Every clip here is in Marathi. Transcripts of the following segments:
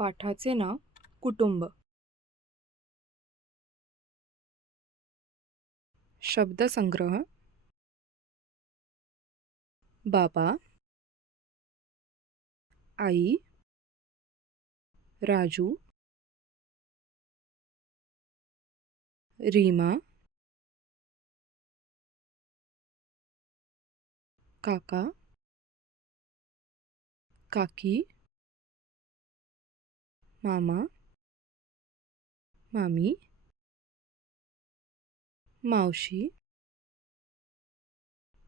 पाठाचे नाव कुटुंब. शब्दसंग्रह. बाबा, आई, राजू, रीमा, काका, काकी, मामा, मामी, मावशी,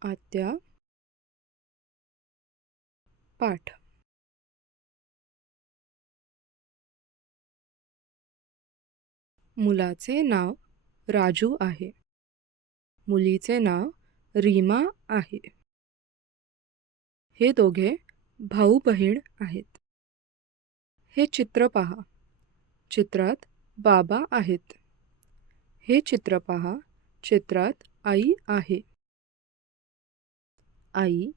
आत्या. पाठ. मुलाचे नाव राजू आहे. मुलीचे नाव रीमा आहे. हे दोघे भाऊ बहीण आहेत. हे चित्र पहा. चित्रात बाबा आहेत. हे चित्र पहा. चित्रात आई आहे. आई,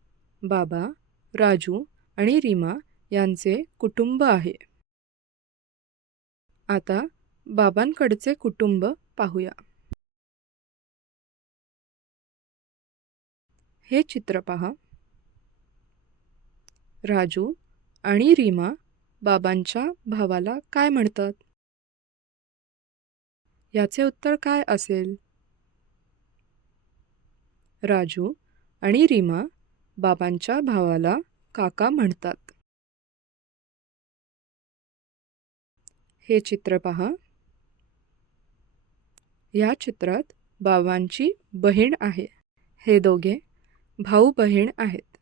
बाबा, राजू आणि रीमा यांचे कुटुंब आहे. आता बाबांकडचे कुटुंब पाहूया. हे चित्र पहा. राजू आणि रीमा बाबांच्या भावाला काय म्हणतात? याचे उत्तर काय असेल? राजू आणि रीमा बाबांच्या भावाला काका म्हणतात. हे चित्र पहा. या चित्रात बाबांची बहीण आहे. हे दोघे भाऊ बहीण आहेत.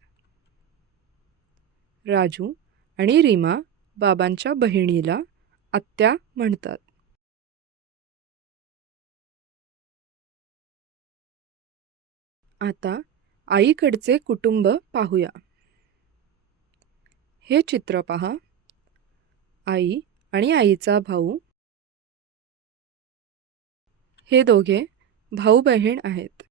राजू आणि रीमा बाबांच्या बहिणीला आत्या म्हणतात. आता आईकडचे कुटुंब पाहूया. हे चित्र पहा. आई आणि आईचा भाऊ. हे दोघे भाऊ बहीण आहेत.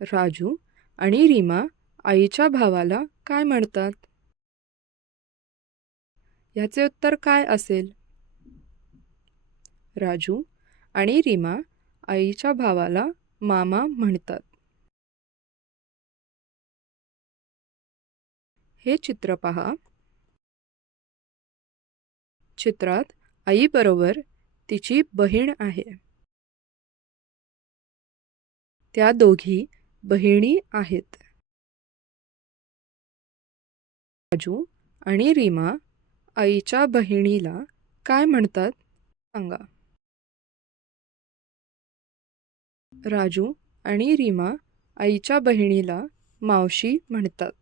राजू आणि रीमा आईच्या भावाला काय म्हणतात? याचे उत्तर काय असेल? राजू आणि रीमा आईच्या भावाला मामा म्हणतात. हे चित्र पहा. चित्रात आईबरोबर तिची बहीण आहे. त्या दोघी बहिणी आहेत. राजू आणि रीमा आईच्या बहिणीला काय म्हणतात सांगा. राजू आणि रीमा आईच्या बहिणीला मावशी म्हणतात.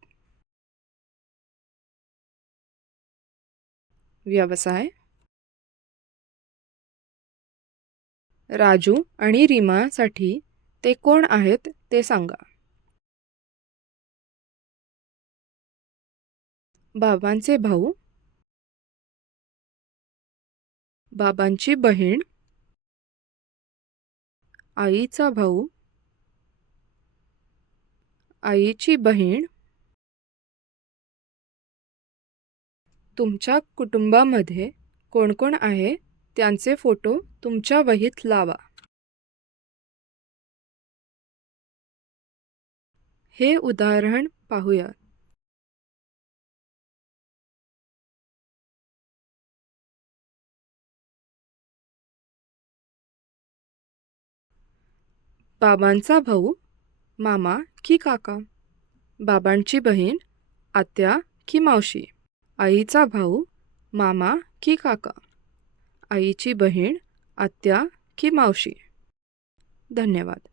व्यवसाय. राजू आणि रीमासाठी ते कोण आहेत ते सांगा. बाबांचे भाऊ, बाबांची बहीण, आईचा भाऊ, आईची बहीण. तुमच्या कुटुंबामध्ये कोण कोण आहे त्यांचे फोटो तुमच्या वहीत लावा. हे उदाहरण पाहूया. बाबांचा भाऊ मामा की काका, बाबांची बहीण आत्या की मावशी, आईचा भाऊ मामा की काका, आईची बहीण आत्या की मावशी. धन्यवाद.